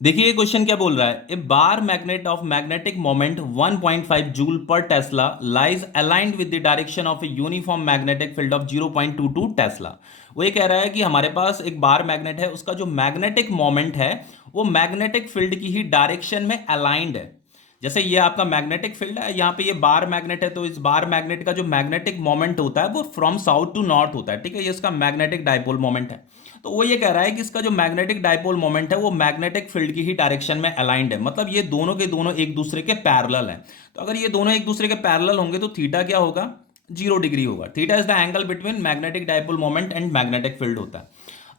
देखिए ये क्वेश्चन क्या बोल रहा है। A bar magnet of magnetic moment 1.5 joule per tesla lies aligned with the direction of a uniform magnetic field of 0.22 tesla. वो ये कह रहा है कि हमारे पास एक बार मैग्नेट है, उसका जो मैग्नेटिक मोमेंट है वो मैग्नेटिक फील्ड की ही डायरेक्शन में अलाइंड है। जैसे ये आपका मैग्नेटिक फील्ड है, यहाँ पे ये बार मैग्नेट है, तो इस बार मैग्नेट का जो मैग्नेटिक मोमेंट होता है वो फ्रॉम साउथ टू नॉर्थ होता है। ठीक है, ये इसका मैग्नेटिक डाइपोल मोमेंट है। तो वो ये कह रहा है कि इसका जो मैग्नेटिक डाइपोल मोमेंट है वो मैग्नेटिक फील्ड की ही डायरेक्शन में अलाइंड है, मतलब ये दोनों के दोनों एक दूसरे के पैरेलल हैं। तो अगर ये दोनों एक दूसरे के पैरेलल होंगे तो थीटा क्या होगा, 0 डिग्री होगा। Theta is the angle between magnetic dipole moment and magnetic field होता है।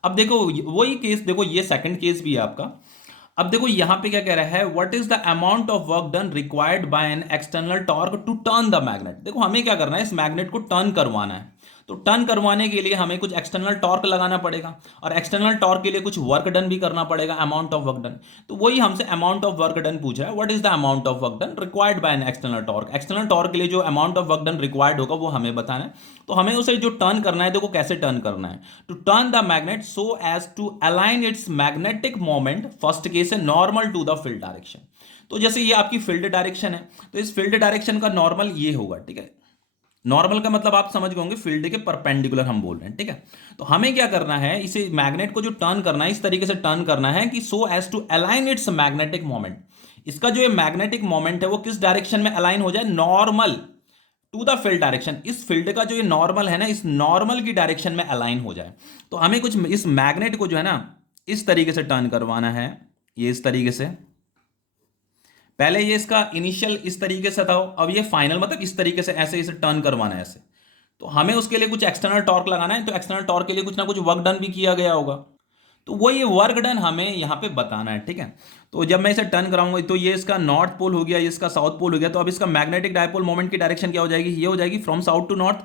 अब देखो वही केस, देखो ये सेकंड केस भी है आपका। अब देखो यहां पे क्या कह रहा है, what is the amount of work done required by an external torque to turn the magnet. देखो हमें क्या करना है, इस मैग्नेट को टर्न करवाना है। तो टर्न करवाने के लिए हमें कुछ एक्सटर्नल टॉर्क लगाना पड़ेगा, और एक्सटर्नल टॉर्क के लिए कुछ वर्क डन भी करना पड़ेगा, अमाउंट ऑफ वर्क डन। तो वही हमसे अमाउंट ऑफ वर्क डन पूछा है, what is the amount of work done required by an external torque. External torque के लिए जो amount of work done required होगा वो हमें बताना है। तो हमें उसे जो टर्न करना है, देखो कैसे टर्न करना है। To turn the magnet so as to align its magnetic moment, first case है normal to the field direction. तो जैसे ये आपकी फील्ड डायरेक्शन है, तो इस फील्ड डायरेक्शन का नॉर्मल ये होगा। ठीक है, नॉर्मल का मतलब आप समझ गए होंगे, फील्ड के परपेंडिकुलर हम बोल रहे हैं। ठीक है, तो हमें क्या करना है, इसे मैग्नेट को जो टर्न करना है इस तरीके से टर्न करना है कि so as to align its magnetic moment. इसका जो ये मैग्नेटिक मोमेंट है वो किस डायरेक्शन में अलाइन हो जाए, normal to the field direction. इस फील्ड का जो ये नॉर्मल है ना, इस नॉर्मल की डायरेक्शन में अलाइन हो जाए। तो हमें कुछ इस मैग्नेट को जो है ना इस तरीके से टर्न करवाना है, ये इस तरीके से। पहले ये इसका इनिशियल इस तरीके से था, अब ये फाइनल मतलब इस तरीके से ऐसे इसे टर्न करवाना है ऐसे। तो हमें उसके लिए कुछ एक्सटर्नल टॉर्क लगाना है, तो एक्सटर्नल टॉर्क के लिए कुछ ना कुछ वर्क डन भी किया गया होगा। तो वो ये वर्क डन हमें यहाँ पे बताना है। ठीक है, तो जब मैं इसे टर्न कराऊंगा तो ये इसका नॉर्थ पोल हो गया, ये इसका साउथ पोल हो गया। तो अब इसका मैग्नेटिक डायपोल मोमेंट की डायरेक्शन क्या हो जाएगी, ये हो जाएगी फ्रॉम साउथ टू नॉर्थ।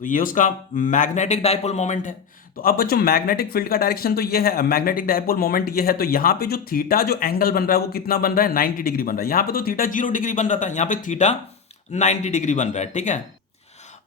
तो ये उसका मैग्नेटिक डायपोल मोमेंट है। तो अब बच्चों मैग्नेटिक फील्ड का डायरेक्शन तो ये है, मैग्नेटिक डायपोल मोमेंट ये है। तो यहाँ पे जो थीटा जो एंगल बन रहा है वो कितना बन रहा है, 90 डिग्री बन रहा है। यहाँ पे तो थीटा 0 डिग्री बन रहा था, यहाँ पे थीटा 90 डिग्री बन रहा है। ठीक है,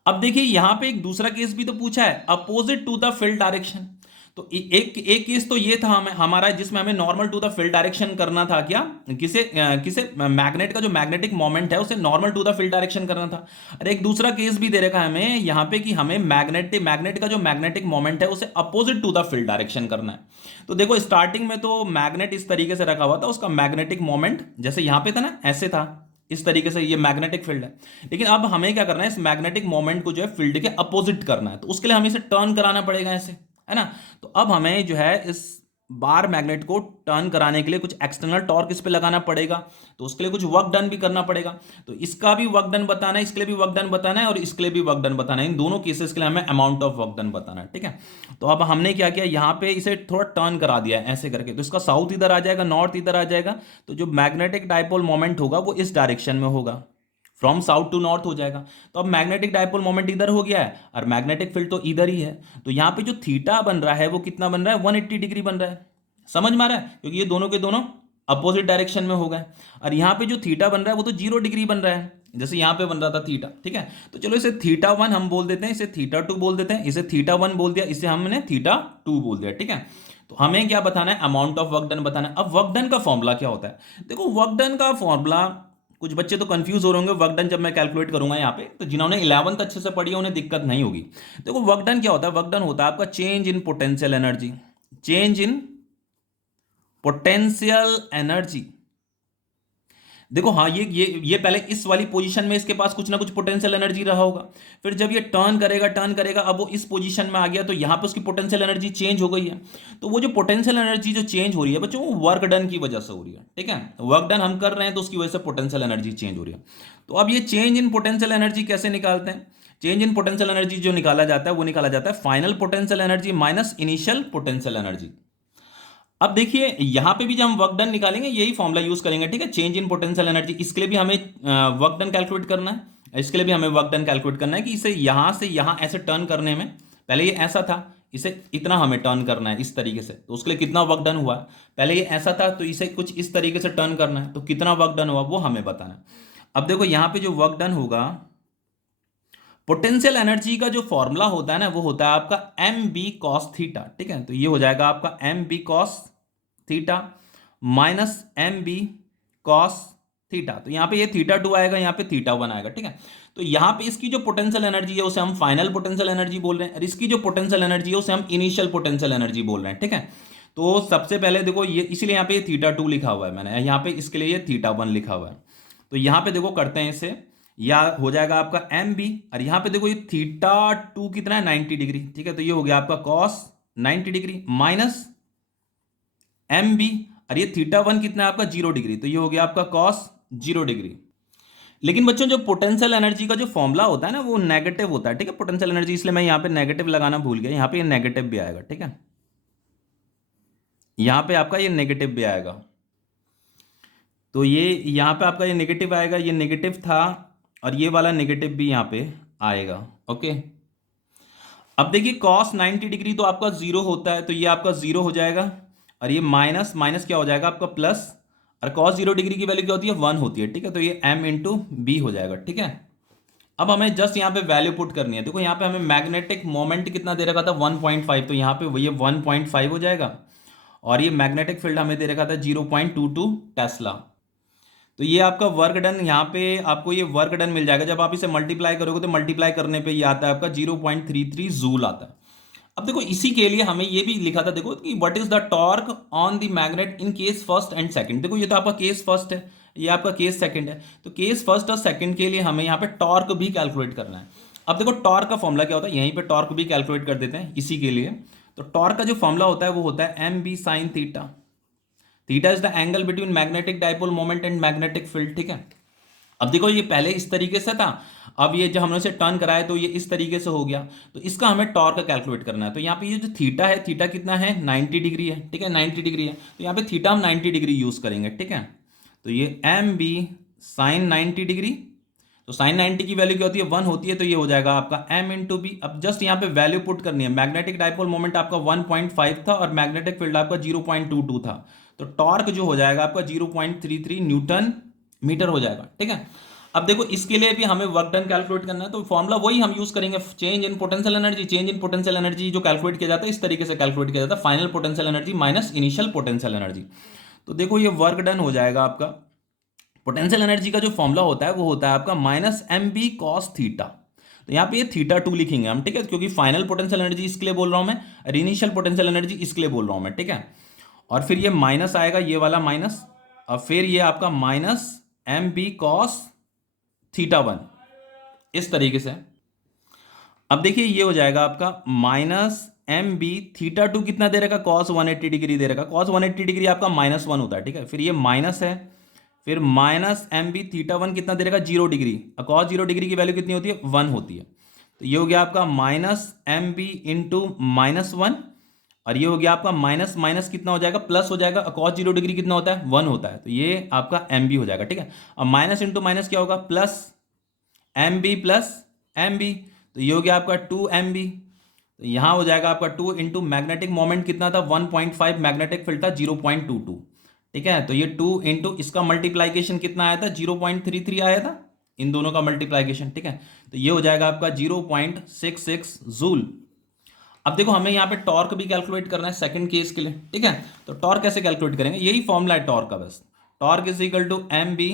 अब देखिए यहां पे एक दूसरा केस भी तो पूछा है, opposite to the field direction. तो एक एक केस तो ये था हमें हमारा, जिसमें हमें normal to the field direction करना था। क्या किसे किसे मैग्नेट का जो मैग्नेटिक मोमेंट है उसे normal to the field direction करना था। और एक दूसरा केस भी दे रखा है हमें यहाँ पे कि हमें मैग्नेट का जो मैग्नेटिक मोमेंट है उसे opposite to the field direction करना है। तो देखो स्टार्टिंग में तो मैग्नेट इस तरीके से रखा हुआ था, उसका मैग्नेटिक मोमेंट जैसे यहाँ पे था ना ऐसे था, इस तरीके से ये मैग्नेटिक फील्ड है। लेकिन अब हमें क्या करना है, इस मैग्नेटिक मोमेंट को जो है फील्ड के अपोजिट करना है। तो उसके लिए हमें इसे टर्न कराना पड़ेगा ऐसे, है ना। तो अब हमें जो है इस बार मैग्नेट को टर्न कराने के लिए कुछ एक्सटर्नल टॉर्क इस पे लगाना पड़ेगा। तो उसके लिए कुछ वर्क डन भी करना पड़ेगा। तो इसका भी वर्क डन बताना है, इसके लिए भी वर्क डन बताना है, और इसके लिए भी वर्क डन बताना है। इन दोनों केसेस के लिए हमें अमाउंट ऑफ वर्क डन बताना है। ठीक है, तो अब हमने क्या किया, यहाँ पे इसे थोड़ा टर्न करा दिया है ऐसे करके। तो इसका साउथ इधर आ जाएगा, नॉर्थ इधर आ जाएगा। तो जो मैग्नेटिक डायपोल मोमेंट होगा वो इस डायरेक्शन में होगा, फ्रॉम साउथ टू नॉर्थ हो जाएगा। तो अब मैग्नेटिक डायपोल मोमेंट इधर हो गया है और मैग्नेटिक फील्ड तो इधर ही है। तो यहाँ पे जो थीटा बन रहा है वो कितना बन रहा है, 180 डिग्री बन रहा है। समझ में आ रहा है, क्योंकि ये दोनों के दोनों अपोजिट डायरेक्शन में हो गए। और यहाँ पे जो थीटा बन रहा है वो तो 0 डिग्री बन रहा है, जैसे यहाँ पे बन रहा था थीटा। ठीक है, तो चलो इसे थीटा 1 हम बोल देते हैं, इसे थीटा 2 बोल देते हैं। इसे थीटा 1 बोल दिया, इसे हमने थीटा 2 बोल दिया। ठीक है, तो हमें क्या बताना है, अमाउंट ऑफ वर्क डन बताना है। अब वर्क डन का फॉर्मूला क्या होता है, देखो वर्क डन का फॉर्मूला, कुछ बच्चे तो कंफ्यूज हो रहे होंगे वर्क डन जब मैं कैलकुलेट करूंगा यहाँ पे। तो जिन्होंने 11th अच्छे से पढ़ी है उन्हें दिक्कत नहीं होगी। देखो वर्क डन क्या होता है, वर्क डन होता है आपका change in potential energy, change in potential energy. देखो हाँ, ये पहले इस वाली पोजीशन में इसके पास कुछ ना कुछ पोटेंशियल एनर्जी रहा होगा। फिर जब ये टर्न करेगा अब वो इस पोजीशन में आ गया, तो यहाँ पे उसकी पोटेंशियल एनर्जी चेंज हो गई है। तो वो जो पोटेंशियल एनर्जी जो चेंज हो रही है बच्चों, वो वर्क डन की वजह से हो रही है। ठीक है, वर्क डन हम कर रहे हैं तो उसकी वजह से पोटेंशियल एनर्जी चेंज हो रही है। तो अब ये चेंज इन पोटेंशियल एनर्जी कैसे निकालते हैं, चेंज इन पोटेंशियल एनर्जी जो निकाला जाता है वो निकाला जाता है final potential energy minus initial potential energy. अब देखिए यहां पे भी जब हम वर्क डन निकालेंगे यही फॉर्मूला यूज करेंगे। ठीक है, चेंज इन पोटेंशियल एनर्जी, इसके लिए भी हमें वर्क डन कैलकुलेट करना है। इसके लिए भी हमें वर्क डन कैलकुलेट करना है कि इसे यहां से यहां ऐसे टर्न करने में, पहले ये ऐसा था, इसे इतना हमें टर्न करना है इस तरीके से। तो उसके लिए कितना वर्क डन हुआ, पहले ये ऐसा था तो इसे कुछ इस तरीके से टर्न करना है, तो कितना वर्क डन हुआ वो हमें बताना है। अब देखो यहां पे जो वर्क डन होगा, पोटेंशियल एनर्जी का जो फॉर्मूला होता है ना वो होता है आपका एम बी कॉस थीटा। ठीक है, तो ये हो जाएगा आपका M B cos theta minus M B cos theta. तो यहाँ पे ये थीटा 2 आएगा, यहाँ पे थीटा 1 आएगा, ठीक है। तो यहाँ पे इसकी जो पोटेंशियल एनर्जी है उसे हम फाइनल पोटेंशियल एनर्जी बोल रहे हैं, और इसकी जो पोटेंशियल एनर्जी है उसे हम इनिशियल पोटेंशियल एनर्जी बोल रहे हैं, ठीक है। तो सबसे पहले देखो ये, इसलिए यहाँ पे थीटा 2 लिखा हुआ है मैंने, यहाँ पे इसके लिए ये थीटा 1 लिखा हुआ है। तो यहाँ पे देखो करते हैं इसे, या हो जाएगा आपका एम बी, और यहाँ पे देखो ये थीटा 2 कितना है 90 डिग्री, ठीक है। तो ये हो गया आपका cos 90 degree minus M B, और ये थीटा 1 कितना है आपका 0 डिग्री, तो ये हो गया आपका कॉस 0 डिग्री। लेकिन बच्चों जो पोटेंशियल एनर्जी का जो फॉर्मूला होता है ना वो नेगेटिव होता है, ठीक है, पोटेंशियल एनर्जी, इसलिए मैं यहाँ पे नेगेटिव लगाना भूल गया, यहाँ पे ये नेगेटिव भी आएगा, ठीक है, यहाँ पे आपका ये नेगेटिव भी आएगा। तो ये यहाँ पे आपका ये नेगेटिव आएगा, ये नेगेटिव था, और ये वाला नेगेटिव भी यहाँ पे आएगा, ओके। अब देखिए कॉस 90 डिग्री तो आपका जीरो होता है, तो ये आपका जीरो हो जाएगा, और ये माइनस माइनस क्या हो जाएगा आपका प्लस, और कॉस 0 डिग्री की वैल्यू क्या होती है 1 होती है, ठीक है। तो ये m इंटू बी हो जाएगा, ठीक है। अब हमें जस्ट यहाँ पे वैल्यू पुट करनी है। देखो यहाँ पे हमें मैग्नेटिक मोमेंट कितना दे रखा था 1.5, तो यहाँ पे ये 1.5 हो जाएगा, और ये मैग्नेटिक फील्ड हमें दे रखा था 0.22 टेस्ला। तो ये आपका वर्क डन, यहाँ पे आपको ये वर्क डन मिल जाएगा। जब आप इसे मल्टीप्लाई करोगे तो मल्टीप्लाई करने पे ये आता है आपका 0.33 जूल आता है। अब देखो इसी के लिए हमें ये भी लिखा था, देखो कि what is the torque on the magnet in case first and second. देखो ये तो आपका केस फर्स्ट है, ये आपका केस सेकंड है, तो केस फर्स्ट और सेकंड के लिए हमें यहाँ पे टॉर्क भी कैलकुलेट करना है। अब देखो टॉर्क का फॉर्मूला क्या होता है, यहीं पे टॉर्क भी कैलकुलेट कर देते हैं इसी के लिए। तो टॉर्क का जो फॉर्मूला होता है वो होता है M B sine theta. Theta is the angle between magnetic dipole moment and magnetic field, ठीक है। अब देखो ये पहले इस तरीके से था, अब ये जब हमने इसे टर्न कराया तो ये इस तरीके से हो गया, तो इसका हमें टॉर्क कैलकुलेट करना है। तो यहाँ पे ये जो थीटा है, थीटा कितना है 90 डिग्री है, ठीक है, 90 डिग्री है, तो यहाँ पे थीटा हम 90 डिग्री यूज करेंगे, ठीक है। तो ये एम बी साइन 90 डिग्री, तो साइन 90 की वैल्यू क्या होती है 1 होती है, तो ये हो जाएगा आपका m इंटू बी। अब जस्ट यहाँ पे वैल्यू पुट करनी है। मैग्नेटिक डाइपोल मोमेंट आपका 1.5 था और मैग्नेटिक फील्ड आपका 0.22 था, तो टॉर्क जो हो जाएगा आपका 0.33 न्यूटन मीटर हो जाएगा, ठीक है। अब देखो इसके लिए भी हमें वर्क डन कैलकुलेट करना है, तो फॉर्मूला वही हम यूज करेंगे, change in potential energy. Change in potential energy जो कैलकुलेट किया जाता है इस तरीके से कैलकुलेट किया जाता है, final potential energy minus initial potential energy. तो देखो ये वर्क डन हो जाएगा आपका। पोटेंशियल एनर्जी का जो फॉर्मूला होता है वो होता है आपका minus M B cos theta. तो यहाँ पे ये थीटा 2 लिखेंगे हम, ठीक है, क्योंकि फाइनल पोटेंशियल एनर्जी इसके लिए बोल रहा हूं मैं, और इनिशियल पोटेंशियल एनर्जी इसके लिए बोल रहा हूं मैं, ठीक है। और फिर ये माइनस आएगा, ये वाला माइनस, और फिर ये आपका minus M B cos theta 1 इस तरीके से। अब देखिए ये हो जाएगा आपका माइनस एम बी थीटा 2 कितना दे रखा कॉस 180 डिग्री दे रखा, कॉस 180 डिग्री आपका -1 होता है, ठीक है। फिर ये माइनस है, फिर माइनस एम बी थीटा 1 कितना दे रखा 0 डिग्री, कॉस 0 डिग्री की वैल्यू कितनी होती है 1 होती है, तो ये हो गया आपका माइनस एम बी इंटू -1, और ये हो गया आपका माइनस माइनस कितना हो जाएगा प्लस हो जाएगा, कॉस 0 डिग्री कितना होता है 1 होता है, तो ये आपका एम बी हो जाएगा, ठीक है। अब माइनस इंटू माइनस क्या होगा plus M B plus M B, तो ये हो गया आपका 2 एम बी। तो यहाँ हो जाएगा आपका 2 इंटू मैग्नेटिक मोमेंट कितना था 1.5, मैग्नेटिक फील्ड था 0.22, ठीक है। तो ये 2 इंटू इसका मल्टीप्लाइकेशन कितना आया था 0.33 आया था, इन दोनों का मल्टीप्लाइकेशन, ठीक है। तो ये हो जाएगा आपका 0.66 जूल। अब देखो हमें यहाँ पे टॉर्क भी कैलकुलेट करना है सेकंड केस के लिए, ठीक है। तो टॉर्क कैसे कैलकुलेट करेंगे, यही फॉर्मूला है टॉर्क का, बस torque is equal to M B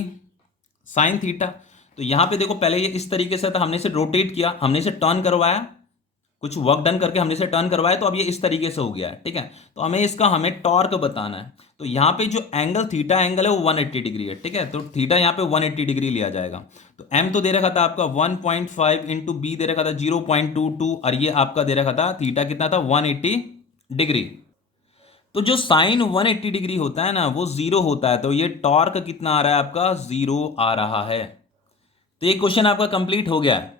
sine theta. तो यहाँ पे देखो पहले ये इस तरीके से था, हमने इसे रोटेट किया, हमने इसे टर्न करवाया, कुछ वर्क डन करके हमने इसे टर्न करवाया, तो अब ये इस तरीके से हो गया है, ठीक है। तो हमें टॉर्क बताना है। तो यहाँ पे जो एंगल थीटा एंगल है वो 180 डिग्री है, ठीक है। तो थीटा यहाँ पे 180 डिग्री लिया जाएगा। तो एम तो दे रखा था आपका 1.5 इंटू बी दे रखा था 0.22, और ये आपका दे रखा था थीटा कितना था 180 डिग्री। तो जो साइन 180 डिग्री होता है ना वो 0 होता है, तो ये टॉर्क कितना आ रहा है आपका 0 आ रहा है। तो ये क्वेश्चन आपका कंप्लीट हो गया है।